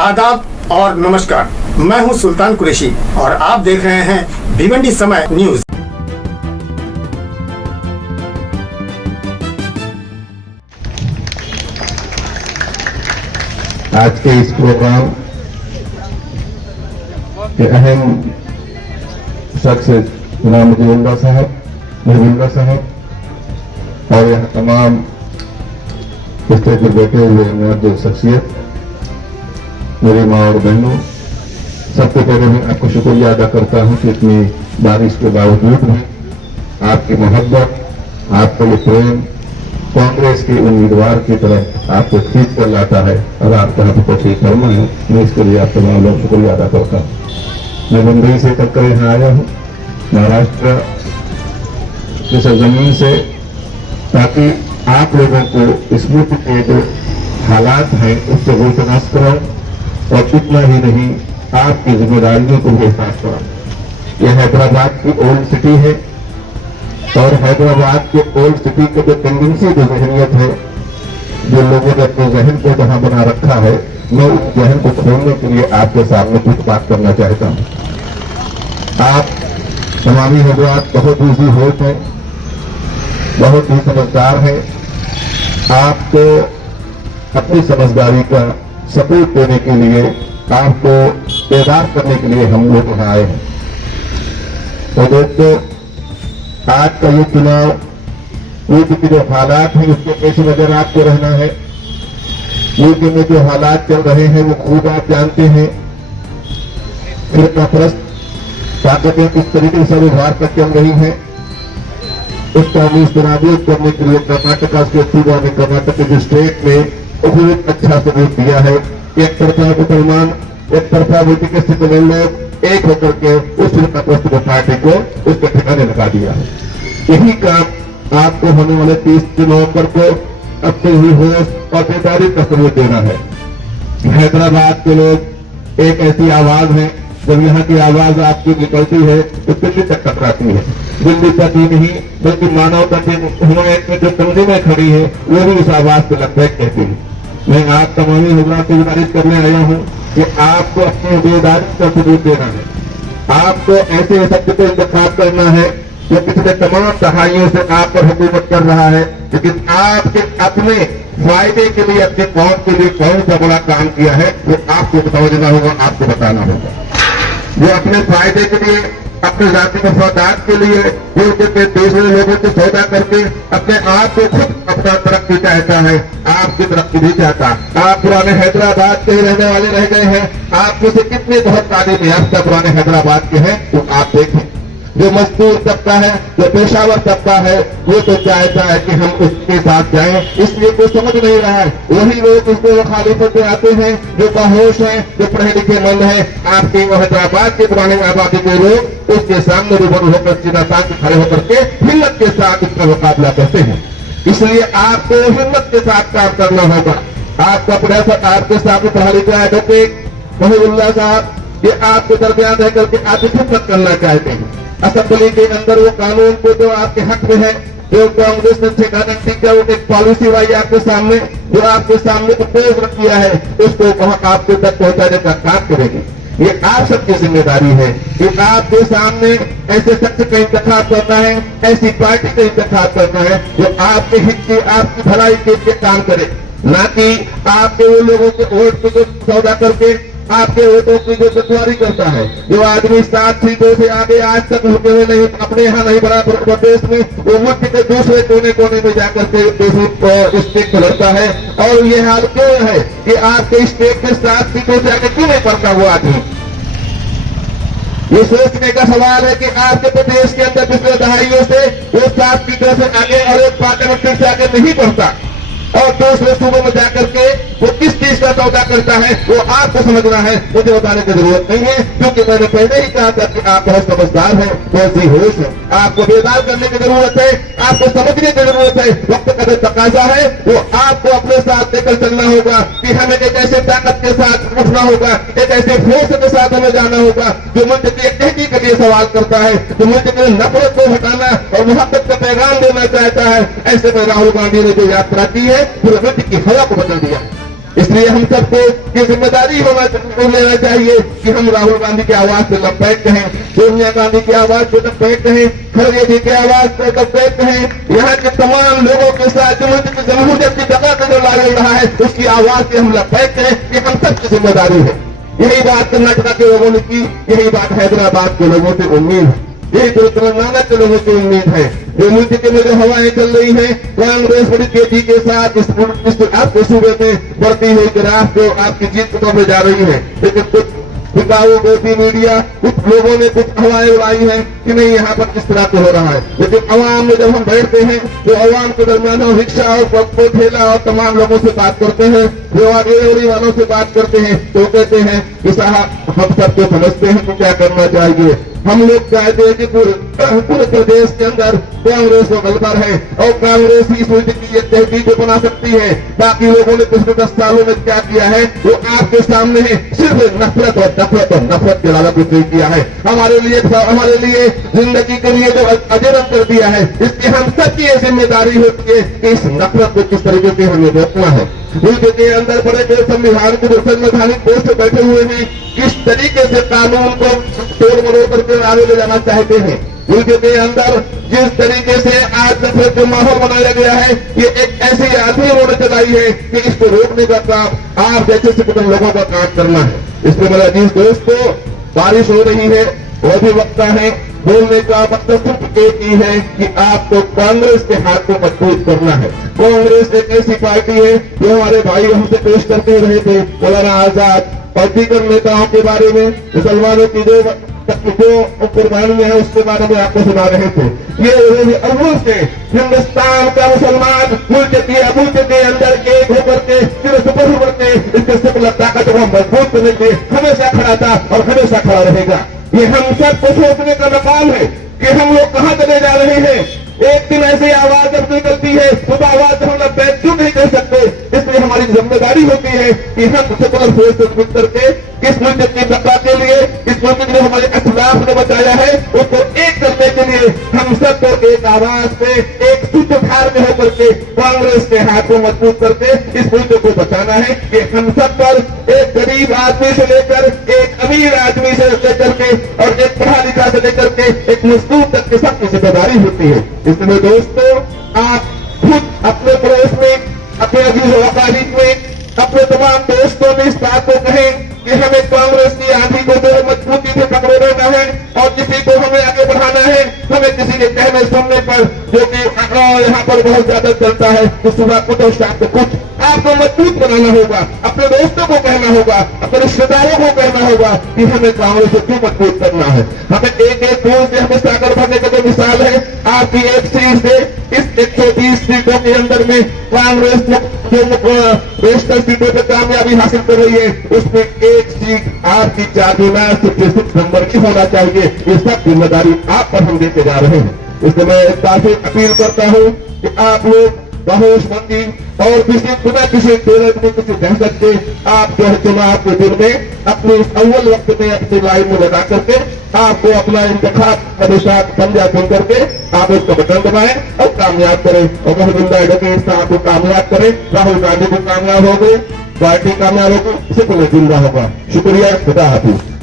आदाब और नमस्कार। मैं हूं सुल्तान कुरैशी और आप देख रहे हैं भिवंडी समय न्यूज। आज के इस प्रोग्राम के अहम शख्स जनाब मुजीबुल्लाह साहब और यह तमाम स्टेज पर बैठे हुए मौजूद शख्सियत, मेरी माँ और बहनों, सबसे पहले मैं आपको शुक्रिया अदा करता हूँ कि इतनी बारिश के बावजूद भी आपकी मोहब्बत, आपका ये प्रेम कांग्रेस के उम्मीदवार की तरफ आपको खींच कर लाता है और आपका आपको ठीक करना है। मैं इसके लिए आप तमाम लोग शुक्रिया अदा करता हूँ। मैं मुंबई से तक यहाँ आया हूँ, महाराष्ट्र की सरजमीन से, ताकि आप लोगों को इस मुल्क के जो हालात हैं उससे रोशनास कराऊं और इतना ही नहीं, आपकी जिम्मेदारियों को भी एहसास कराऊं। यह हैदराबाद की ओल्ड सिटी है और हैदराबाद के ओल्ड सिटी के जो टेंडेंसी, जो जहनीत है, जो लोगों ने अपने जहन को जहां बना रखा है, मैं उस जहन को खोलने के लिए आपके सामने कुछ बात करना चाहता हूं। आप तमामी हजरात बहुत ईजी होते हैं, बहुत ही समझदार हैं। आपको अपनी समझदारी का सबूत देने के लिए, आपको बेदार करने के लिए हम लोग यहाँ आए हैं। तो दोस्तों, आज का ये चुनाव, मुल्क के जो हालात हैं उसके पेश नजर आपको रहना है। मुल्क में जो हालात चल रहे हैं वो खूब आप जानते हैं। फिरकापरस्त ताकतें किस तरीके से उभार कर चल रही हैं, उसका निस्तनाबूद करने के लिए कर्नाटका के सूबा में, कर्नाटक के स्टेट में बहुत अच्छा सबूत दिया है। एक तरफा मुसलमान, एक तरफा के सिकमल लोग एक होकर के उस फिरकापरस्त पार्टी को उसके ठिकाने लगा दिया है। यही काम आपको होने वाले 30 नवंबर को अपनी ही होश और बेदारी का सबूत देना है। हैदराबाद के लोग एक ऐसी आवाज है, जब यहाँ की आवाज आपकी निकलती है तो दिल्ली तक टकराती है। दिल्ली तक ही नहीं बल्कि मानवता की हिमायत में जो तंजीमें खड़ी है वो भी उस आवाज को लगभग कहती है। मैं आप तमामी हजरात से गुजारिश करने आया हूँ कि आपको अपनी बेदारी का सबूत देना है। आपको ऐसे शब्द को इंतखाब करना है जो पिछले तमाम दहाइयों से आप पर हुकूमत कर रहा है, लेकिन आपके अपने फायदे के लिए, अपने कौम के लिए कौन सा बड़ा काम किया है वो आपको समझना होगा, आपको बताना होगा। वो अपने फायदे के लिए, अपने जाति मफादात के लिए, वो दूसरे लोगों से सौदा करके अपने आप को खुद अपना तरक्की चाहता है, आपकी तरक्की नहीं चाहता। आप पुराने हैदराबाद के ही रहने वाले रह गए हैं। आप में से कितने बहुत तालीम याफ्ता पुराने हैदराबाद के हैं वो आप देखें। जो मजदूर तबका है, जो पेशावर तबका है, वो तो चाहता है कि हम उसके साथ जाएं, इसलिए कोई समझ नहीं रहा है। वही लोग उसको मुखालिफत में आते हैं जो बाहोश हैं, जो पढ़े लिखे मंद हैं। आपके हैदराबाद के पुराने आबादी के लोग उसके सामने रूबरू होकर, सीधा तान खड़े होकर के हिम्मत के साथ उसका मुकाबला करते हैं। इसलिए आपको हिम्मत के साथ काम करना होगा। आपका प्रयास, आपके साथ पढ़ा लिखा एडवोकेट मुजीबुल्लाह साहब, ये आपके दरमियान रह करके आप खिदमत करना चाहते हैं। असेंबली के अंदर वो कानून को जो आपके हक में है, जो कांग्रेस ने ठेकाना किया, वो एक पॉलिसी लाई आपके सामने, जो आपके सामने प्रपोज रख किया है, उसको वहां आपके तक पहुंचाने का काम करेगी। ये आप सबकी जिम्मेदारी है कि आपके सामने ऐसे शख्स का इंतखाब करना है, ऐसी पार्टी का इंतखाब करना है जो आपके हित की, आपकी भलाई के लिए काम करे, ना कि आपके वो लोगों के वोट को सौदा करके आपके वोटों की जो बटवारी करता है। जो आदमी 7 सीटों से आगे आज तक रुके हुए नहीं, अपने यहाँ नहीं बड़ा प्रदेश में, वो मुल्क के दूसरे कोने कोने में जाकर के स्टेट को लड़ता है। और ये हाल क्यों है कि आपके स्टेट के 7 सीटों से आगे क्यों नहीं पड़ता वो आदमी? ये सोचने का सवाल है कि आपके प्रदेश के अंदर पिछले दहाइयों से वो 7 सीटों से आगे और एक पार्लियामेंट से आगे नहीं पड़ता, और दूसरे सूबों में जाकर के वो किस चीज का सौदा करता है वो आपको समझना है, मुझे बताने की जरूरत नहीं है, क्योंकि मैंने पहले ही कहा था कि आप बहुत समझदार हैं, बहुत ही होश है। आपको बेदार करने की जरूरत है, आपको समझने की जरूरत है। वक्त का जो तकाजा है वो आपको अपने साथ लेकर चलना होगा कि हमें एक ऐसे ताकत के साथ उठना होगा, एक ऐसे फोर्स के साथ हमें जाना होगा जो मुल्क की एकता के लिए सवाल करता है, जो मुल्क की नफरत को हटाना और मोहब्बत का पैगाम देना चाहता है। ऐसे में राहुल गांधी ने जो यात्रा की है पूरे मुल्क की हवा को बदल दिया। इसलिए हम सबको ये जिम्मेदारी लेना चाहिए कि हम राहुल गांधी की आवाज पे लबैक कहें, सोनिया गांधी की आवाज पे लबैक कहें, खड़गे जी की आवाज पे लबैक कहें। यहाँ के तमाम लोगों के साथ जमहूरियत की जगह पे जो लड़ रहा है उसकी आवाज पे हम लबैक करें, ये हम सबकी जिम्मेदारी है। यही बात कर्नाटक के लोगों ने की, यही बात हैदराबाद के लोगों से उम्मीद है, यही तो तेलंगाना के लोगों की उम्मीद है। जो मुल्क में जो हवाएं चल रही हैं, कांग्रेस बड़ी तेजी के साथ इस आपके सूबे में बढ़ती हुई गिराफ जो आपकी जीत को में जा रही है, लेकिन कुछ बिकाऊ गोपी मीडिया, कुछ लोगों ने कुछ हवाएं उड़ाई हैं कि नहीं यहाँ पर किस तरह से हो रहा है। लेकिन अवाम में जब हम बैठते हैं तो अवाम के दरमियान हम रिक्शा और पप्पो ठेला और तमाम लोगों से बात करते हैं, जो रेहड़ी वालों से बात करते हैं तो कहते हैं कि साहब हम सबको समझते हैं कि क्या करना चाहिए। हम लोग चाहते हैं कि पूरे प्रदेश के अंदर कांग्रेस को गलबा है और कांग्रेस ही इस मुल्क की एक तहजीब बना सकती है। बाकी लोगों ने पिछले 10 सालों में क्या किया है वो आपके सामने है, सिर्फ नफरत और नफरत और नफरत के अलावा कुछ नहीं किया है। हमारे लिए जिंदगी के लिए जो अजरब कर दिया है, इसकी हम सबकी ये जिम्मेदारी होती है कि इस नफरत को किस तरीके से हमें रोकना है। मुल्क के अंदर बड़े बड़े संवैधानिक पोस्ट पे बैठे हुए हैं, किस तरीके से कानून को तोड़ मरोड़ करके आगे ले जाना चाहते हैं। मुल्क के अंदर जिस तरीके से आज नफरत का माहौल बनाया गया है, ये एक ऐसी आंधी उन्होंने चलाई है कि इसको रोकने का काम आप जैसे से कुछ लोगों का काम करना है। इसमें मेरे अजीज दोस्तों, बारिश हो रही है, वो भी वक्ता है, बोलने का मतलब सिर्फ एक ही है कि आपको कांग्रेस के हाथ को मजबूत करना है। कांग्रेस एक ऐसी पार्टी है जो हमारे भाई हमसे पेश करते रहे थे, मौलाना आजाद और दीगर नेताओं के बारे में, मुसलमानों की जो कुर्बानी है उसके बारे में आपको सुना रहे थे। ये अव्वल से हिंदुस्तान का मुसलमान मुल्क के अंदर एक होकर के फिर सुपर होकर के इसके सिकल ताकत को मजबूत करने के हमेशा खड़ा था और हमेशा खड़ा रहेगा। ये हम सबको सोचने का मकाम है कि हम लोग कहाँ चले जा रहे हैं। एक दिन ऐसी आवाज जब निकलती है उस आवाज हम लोग बैठ क्यों नहीं कर सकते। इसलिए हमारी जिम्मेदारी होती है कि हम सेकुलर फोर्स से मिल करके इस मुल्क की बका के लिए, इस मुल्क ने हमारे अखलाक ने बचाया है, उसको एक करने के लिए हम सबको एक आवाज पे एक सूत्रधार में होकर के कांग्रेस के हाथ को मजबूत करके इस मुल्क को बचाना है। कि हम सब पर एक गरीब आदमी से लेकर एक अमीर आदमी से लेकर के और एक पढ़ा लिखा से लेकर के एक मजदूर तक की सबकी जिम्मेदारी होती है। इसलिए दोस्तों, आप खुद अपने पड़ोस में, अपने अजीज वकालीन में, अपने तमाम दोस्तों में इस बात को कहें कि हमें कांग्रेस की आंधी को जो मजबूती से पकड़े रहना है और किसी को हमें आगे बढ़ाना है। हमें किसी के कहने सुनने पर, जो कि यहाँ पर बहुत ज्यादा चलता है, तो सुबह कुछ और शाम को कुछ, आपको मजबूत बनाना होगा। अपने दोस्तों को कहना होगा, अपने रिश्तेदारों को कहना होगा कि हमें कांग्रेस को क्यों मजबूत करना है। हमें एक एक बूंद से हमें सागर भरने का जो मिसाल है, आपकी एक सीट से इस 120 सीटों के अंदर में कांग्रेस जो नेशनल सीटों पर कामयाबी हासिल कर रही है, उसमें एक सीट आपकी चारमीनार 66 नंबर की होना चाहिए। ये सब जिम्मेदारी आप पर हम देते जा रहे हैं। इसलिए मैं काफी अपील करता हूँ कि आप लोग बहुमंदी और किसी दौलत में किसी दहशत के आप जो है चुनाव के दिन में अपने इस अव्वल वक्त में अपनी लाइन में लगा करके आपको अपना इंतखाब हमेशा पंजा चुन करके आप उसको बटन दबाएं और कामयाब करें। और मोहम्मद एडवोकेट साहब को कामयाब करें, राहुल गांधी को कामयाब हो गए, पार्टी कामयाब होगी, सिर्फ जिंदा होगा। शुक्रिया, खुदा हाफिज।